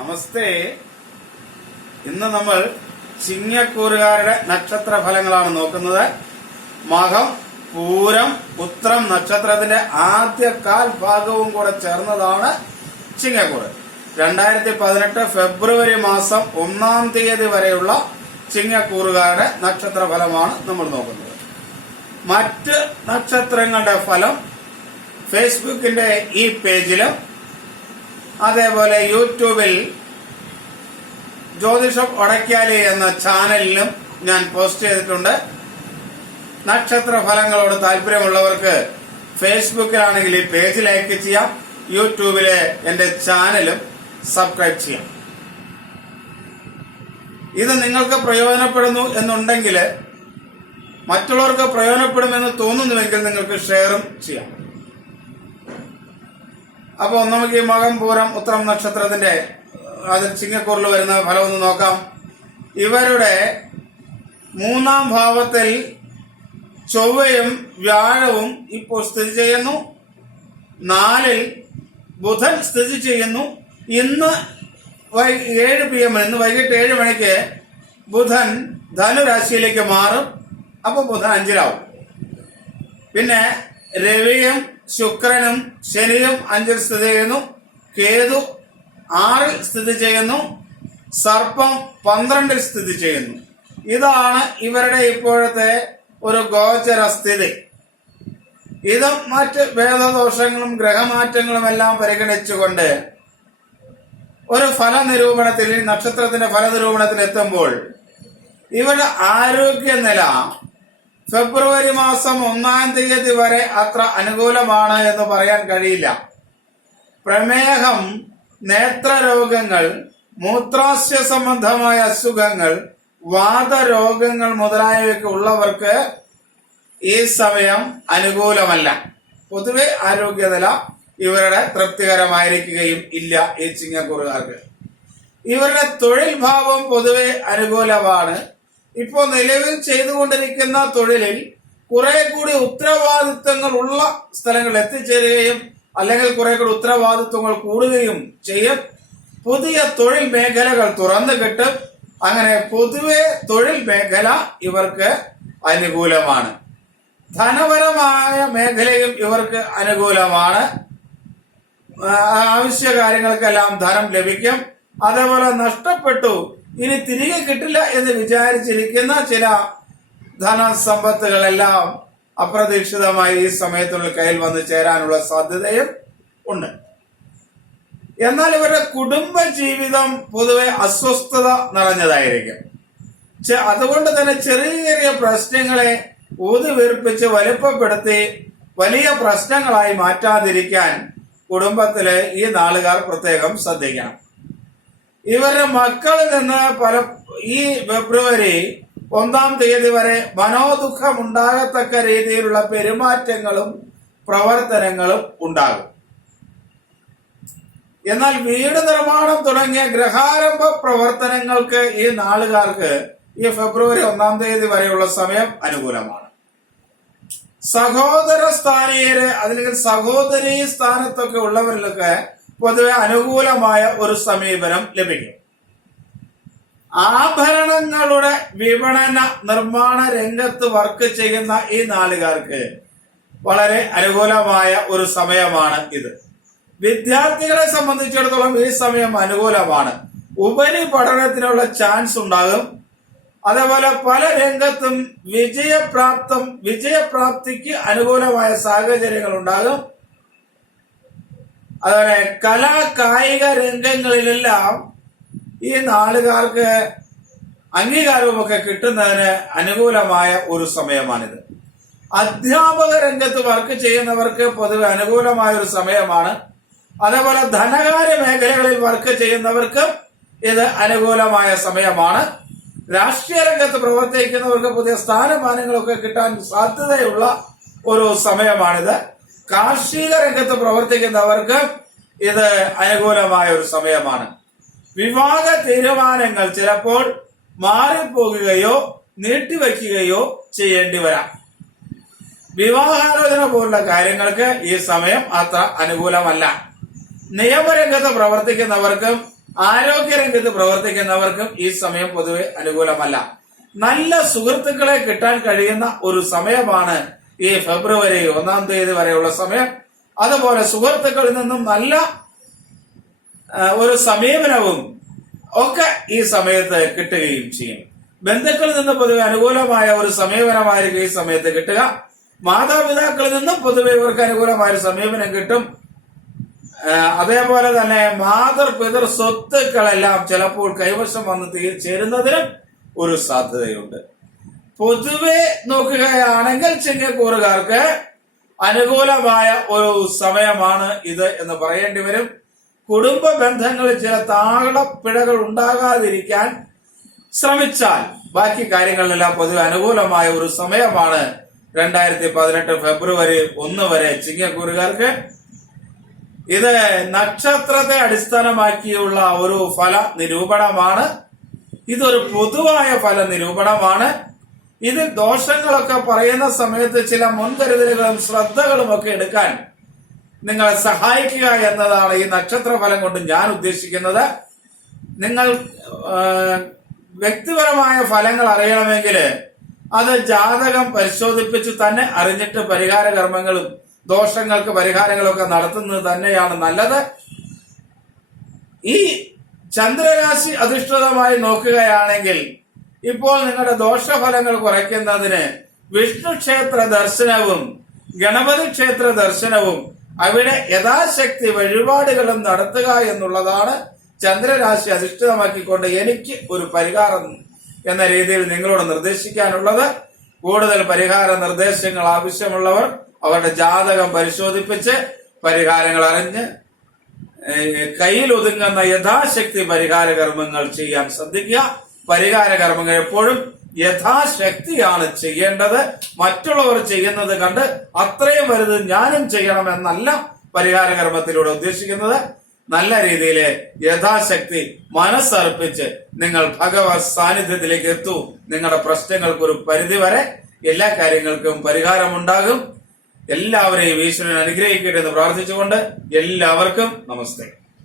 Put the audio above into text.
നമസ്തേ. ഇന്ന് നമ്മൾ ചിങ്ങക്കൂറുകാരുടെ നക്ഷത്ര ഫലങ്ങളാണ് നോക്കുന്നത്. മകം പൂരം ഉത്രം നക്ഷത്രത്തിന്റെ ആദ്യ കാൽ ഭാഗവും കൂടെ ചേർന്നതാണ് ചിങ്ങക്കൂറ്. രണ്ടായിരത്തി പതിനെട്ട് ഫെബ്രുവരി മാസം ഒന്നാം തീയതി വരെയുള്ള ചിങ്ങക്കൂറുകാരുടെ നക്ഷത്ര ഫലമാണ് നമ്മൾ നോക്കുന്നത്. മറ്റ് നക്ഷത്രങ്ങളുടെ ഫലം ഫേസ്ബുക്കിന്റെ ഈ പേജിലും അതേപോലെ യൂട്യൂബിൽ ജ്യോതിഷം ഒടയ്ക്കാലി എന്ന ചാനലിലും ഞാൻ പോസ്റ്റ് ചെയ്തിട്ടുണ്ട്. നക്ഷത്ര ഫലങ്ങളോട് താല്പര്യമുള്ളവർക്ക് ഫേസ്ബുക്കിലാണെങ്കിൽ ഈ പേജ് ലൈക്ക് ചെയ്യാം. യൂട്യൂബിലെ എന്റെ ചാനലും സബ്സ്ക്രൈബ് ചെയ്യാം. ഇത് നിങ്ങൾക്ക് പ്രയോജനപ്പെടുന്നു എന്നുണ്ടെങ്കിൽ മറ്റുള്ളവർക്ക് പ്രയോജനപ്പെടുമെന്ന് തോന്നുന്നുവെങ്കിൽ നിങ്ങൾക്ക് ഷെയറും ചെയ്യാം. അപ്പൊ നമുക്ക് ഈ മകം പൂരം ഉത്രം നക്ഷത്രത്തിന്റെ അതിൽ ചിങ്ങക്കൂറിൽ വരുന്ന ഫലം ഒന്ന് നോക്കാം. ഇവരുടെ മൂന്നാം ഭാവത്തിൽ ചൊവ്വയും വ്യാഴവും ഇപ്പോൾ സ്ഥിതി ചെയ്യുന്നു. നാലിൽ ബുധൻ സ്ഥിതി ചെയ്യുന്നു. ഇന്ന് ഏഴ് പി എം ഇന്ന് വൈകിട്ട് ഏഴ് മണിക്ക് ബുധൻ ധനുരാശിയിലേക്ക് മാറും. അപ്പോൾ ബുധൻ അഞ്ചിലാവും. പിന്നെ രവിയും ശുക്രനും ശനിയും അഞ്ചിൽ സ്ഥിതി ചെയ്യുന്നു. കേതു ആറിൽ സ്ഥിതി ചെയ്യുന്നു. സർപ്പം പന്ത്രണ്ടിൽ സ്ഥിതി ചെയ്യുന്നു. ഇതാണ് ഇവരുടെ ഇപ്പോഴത്തെ ഒരു ഗോചര സ്ഥിതി. ഇത് മറ്റ് ഭേദദോഷങ്ങളും ഗ്രഹമാറ്റങ്ങളും എല്ലാം പരിഗണിച്ചുകൊണ്ട് ഒരു ഫലനിരൂപണത്തിൽ നിരൂപണത്തിൽ നക്ഷത്രത്തിന്റെ ഫലനിരൂപണത്തിൽ എത്തുമ്പോൾ ഇവരുടെ ആരോഗ്യനില ഫെബ്രുവരി മാസം ഒന്നാം തീയതി വരെ അത്ര അനുകൂലമാണ് എന്ന് പറയാൻ കഴിയില്ല. പ്രമേഹം നേത്രരോഗങ്ങൾ മൂത്രാശയ സംബന്ധമായ അസുഖങ്ങൾ വാദരോഗങ്ങൾ മുതലായവയൊക്കെ ഉള്ളവർക്ക് ഈ സമയം അനുകൂലമല്ല. പൊതുവെ ആരോഗ്യനില ഇവരുടെ തൃപ്തികരമായിരിക്കുകയും ഇല്ല ഈ ചിങ്ങക്കൂറുകാർക്ക്. ഇവരുടെ തൊഴിൽ ഭാവം പൊതുവെ അനുകൂലമാണ്. ഇപ്പോൾ നിലവിൽ ചെയ്തുകൊണ്ടിരിക്കുന്ന തൊഴിലിൽ കുറെ കൂടി ഉത്തരവാദിത്തങ്ങൾ ഉള്ള സ്ഥലങ്ങളിൽ എത്തിച്ചേരുകയും അല്ലെങ്കിൽ കുറെ കൂടി ഉത്തരവാദിത്വങ്ങൾ കൂടുകയും ചെയ്യും. പുതിയ തൊഴിൽ മേഖലകൾ തുറന്നു കിട്ടും അങ്ങനെ പൊതുവെ തൊഴിൽ മേഖല ഇവർക്ക് അനുകൂലമാണ്. ധനപരമായ മേഖലയും ഇവർക്ക് അനുകൂലമാണ്. ആവശ്യ കാര്യങ്ങൾക്കെല്ലാം ധനം ലഭിക്കും. അതേപോലെ നഷ്ടപ്പെട്ടു ഇനി തിരികെ കിട്ടില്ല എന്ന് വിചാരിച്ചിരിക്കുന്ന ചില ധനസമ്പത്തുകളെല്ലാം അപ്രതീക്ഷിതമായി ഈ സമയത്തുള്ള കയ്യിൽ വന്ന് ചേരാനുള്ള സാധ്യതയും ഉണ്ട്. എന്നാൽ ഇവരുടെ കുടുംബ ജീവിതം പൊതുവെ അസ്വസ്ഥത നിറഞ്ഞതായിരിക്കും. അതുകൊണ്ട് തന്നെ ചെറിയ ചെറിയ പ്രശ്നങ്ങളെ ഊതുവീർപ്പിച്ച് വലുപ്പപ്പെടുത്തി വലിയ പ്രശ്നങ്ങളായി മാറ്റാതിരിക്കാൻ കുടുംബത്തിലെ ഈ നാളുകാർ പ്രത്യേകം ശ്രദ്ധിക്കണം. ഇവരുടെ മക്കളിൽ നിന്ന് പല ഈ ഫെബ്രുവരി ഒന്നാം തീയതി വരെ മനോദുഃഖം ഉണ്ടാകത്തക്ക രീതിയിലുള്ള പെരുമാറ്റങ്ങളും പ്രവർത്തനങ്ങളും ഉണ്ടാകും. എന്നാൽ വീട് നിർമ്മാണം തുടങ്ങിയ ഗ്രഹാരംഭ പ്രവർത്തനങ്ങൾക്ക് ഈ നാളുകാർക്ക് ഈ ഫെബ്രുവരി ഒന്നാം തീയതി വരെയുള്ള സമയം അനുകൂലമാണ്. സഹോദര സ്ഥാനീയര് അല്ലെങ്കിൽ സഹോദരി സ്ഥാനത്തൊക്കെ ഉള്ളവരിലൊക്കെ പൊതുവെ അനുകൂലമായ ഒരു സമീപനം ലഭിക്കും. ആഭരണങ്ങളുടെ വിപണന നിർമ്മാണ രംഗത്ത് വർക്ക് ചെയ്യുന്ന ഈ നാളുകാർക്ക് വളരെ അനുകൂലമായ ഒരു സമയമാണ് ഇത്. വിദ്യാർത്ഥികളെ സംബന്ധിച്ചിടത്തോളം ഈ സമയം അനുകൂലമാണ്. ഉപരി പഠനത്തിനുള്ള ചാൻസ് ഉണ്ടാകും. അതേപോലെ പല രംഗത്തും വിജയപ്രാപ്തം വിജയപ്രാപ്തിക്ക് അനുകൂലമായ സാഹചര്യങ്ങൾ ഉണ്ടാകും. അതുപോലെ കലാ കായിക രംഗങ്ങളിലെല്ലാം ഈ നാളുകാർക്ക് അംഗീകാരവുമൊക്കെ കിട്ടുന്നതിന് അനുകൂലമായ ഒരു സമയമാണിത്. അധ്യാപക രംഗത്ത് വർക്ക് ചെയ്യുന്നവർക്ക് പൊതുവെ അനുകൂലമായ ഒരു സമയമാണ്. അതേപോലെ ധനകാര്യ മേഖലകളിൽ വർക്ക് ചെയ്യുന്നവർക്ക് ഇത് അനുകൂലമായ സമയമാണ്. രാഷ്ട്രീയ രംഗത്ത് പ്രവർത്തിക്കുന്നവർക്ക് പുതിയ സ്ഥാനമാനങ്ങളൊക്കെ കിട്ടാൻ സാധ്യതയുള്ള ഒരു സമയമാണിത്. കാർഷിക രംഗത്ത് പ്രവർത്തിക്കുന്നവർക്ക് ഇത് അനുകൂലമായ ഒരു സമയമാണ്. വിവാദ തീരുമാനങ്ങൾ ചിലപ്പോൾ മാറിപ്പോകുകയോ നീട്ടിവെക്കുകയോ ചെയ്യേണ്ടി വരാം. വിവാഹാലോചന പോലുള്ള കാര്യങ്ങൾക്ക് ഈ സമയം അത്ര അനുകൂലമല്ല. നിയമരംഗത്ത് പ്രവർത്തിക്കുന്നവർക്കും ആരോഗ്യരംഗത്ത് പ്രവർത്തിക്കുന്നവർക്കും ഈ സമയം പൊതുവെ അനുകൂലമല്ല. നല്ല സുഹൃത്തുക്കളെ കിട്ടാൻ കഴിയുന്ന ഒരു സമയമാണ് ഈ ഫെബ്രുവരി ഒന്നാം തീയതി വരെയുള്ള സമയം. അതുപോലെ സുഹൃത്തുക്കളിൽ നിന്നും നല്ല ഒരു സമീപനവും ഒക്കെ ഈ സമയത്ത് കിട്ടുകയും ചെയ്യും. ബന്ധുക്കളിൽ നിന്ന് പൊതുവെ അനുകൂലമായ ഒരു സമീപനമായിരിക്കും ഈ സമയത്ത് കിട്ടുക. മാതാപിതാക്കളിൽ നിന്നും പൊതുവെ ഇവർക്ക് അനുകൂലമായ ഒരു സമീപനം കിട്ടും. അതേപോലെ തന്നെ മാതൃ പിതൃ സ്വത്തുക്കളെല്ലാം ചിലപ്പോൾ കൈവശം വന്ന് ചേരുന്നതിനും ഒരു സാധ്യതയുണ്ട്. പൊതുവെ നോക്കുകയാണെങ്കിൽ ചിങ്ങക്കൂറുകാർക്ക് അനുകൂലമായ ഒരു സമയമാണ് ഇത് എന്ന് പറയേണ്ടി വരും. കുടുംബ ബന്ധങ്ങളിൽ ചില താളപ്പിഴകൾ ഉണ്ടാകാതിരിക്കാൻ ശ്രമിച്ചാൽ ബാക്കി കാര്യങ്ങളിലെല്ലാം പൊതുവെ അനുകൂലമായ ഒരു സമയമാണ്. രണ്ടായിരത്തി പതിനെട്ട് ഫെബ്രുവരി ഒന്ന് വരെ ചിങ്ങക്കൂറുകാർക്ക് ഇത് നക്ഷത്രത്തെ അടിസ്ഥാനമാക്കിയുള്ള ഒരു ഫല നിരൂപണമാണ് ഇതൊരു പൊതുവായ ഫല നിരൂപണമാണ് ഇതിൽ ദോഷങ്ങളൊക്കെ പറയുന്ന സമയത്ത് ചില മുൻകരുതലുകളും ശ്രദ്ധകളും ഒക്കെ എടുക്കാൻ നിങ്ങളെ സഹായിക്കുക എന്നതാണ് ഈ നക്ഷത്ര ഫലം കൊണ്ട് ഞാൻ ഉദ്ദേശിക്കുന്നത്. നിങ്ങൾ വ്യക്തിപരമായ ഫലങ്ങൾ അറിയണമെങ്കിൽ അത് ജാതകം പരിശോധിപ്പിച്ച് തന്നെ അറിഞ്ഞിട്ട് പരിഹാര കർമ്മങ്ങളും ദോഷങ്ങൾക്ക് പരിഹാരങ്ങളൊക്കെ നടത്തുന്നത് തന്നെയാണ് നല്ലത്. ഈ ചന്ദ്രരാശി അധിഷ്ഠിതമായി നോക്കുകയാണെങ്കിൽ ഇപ്പോൾ നിങ്ങളുടെ ദോഷഫലങ്ങൾ കുറയ്ക്കുന്നതിന് വിഷ്ണു ക്ഷേത്ര ദർശനവും ഗണപതി ക്ഷേത്ര ദർശനവും അവിടെ യഥാശക്തി വഴിപാടുകളും നടത്തുക എന്നുള്ളതാണ് ചന്ദ്രരാശി അധിഷ്ഠിതമാക്കിക്കൊണ്ട് എനിക്ക് ഒരു പരിഹാരം എന്ന രീതിയിൽ നിങ്ങളോട് നിർദ്ദേശിക്കാനുള്ളത്. കൂടുതൽ പരിഹാര നിർദ്ദേശങ്ങൾ ആവശ്യമുള്ളവർ അവരുടെ ജാതകം പരിശോധിപ്പിച്ച് പരിഹാരങ്ങൾ അറിഞ്ഞ് കയ്യിൽ ഒതുങ്ങുന്ന യഥാശക്തി പരിഹാര കർമ്മങ്ങൾ ചെയ്യാൻ ശ്രദ്ധിക്കുക. പരിഹാര കർമ്മങ്ങൾ എപ്പോഴും യഥാശക്തിയാണ് ചെയ്യേണ്ടത്. മറ്റുള്ളവർ ചെയ്യുന്നത് കണ്ട് അത്രയും വലുത് ഞാനും ചെയ്യണമെന്നല്ല പരിഹാര കർമ്മത്തിലൂടെ ഉദ്ദേശിക്കുന്നത്. നല്ല രീതിയിൽ യഥാശക്തി മനസ്സർപ്പിച്ച് നിങ്ങൾ ഭഗവത് സാന്നിധ്യത്തിലേക്ക് എത്തൂ. നിങ്ങളുടെ പ്രശ്നങ്ങൾക്ക് ഒരു പരിധി വരെ എല്ലാ കാര്യങ്ങൾക്കും പരിഹാരമുണ്ടാകും. എല്ലാവരെയും ഈശ്വരൻ അനുഗ്രഹിക്കട്ടെ എന്ന് പ്രാർത്ഥിച്ചുകൊണ്ട് എല്ലാവർക്കും നമസ്തേ.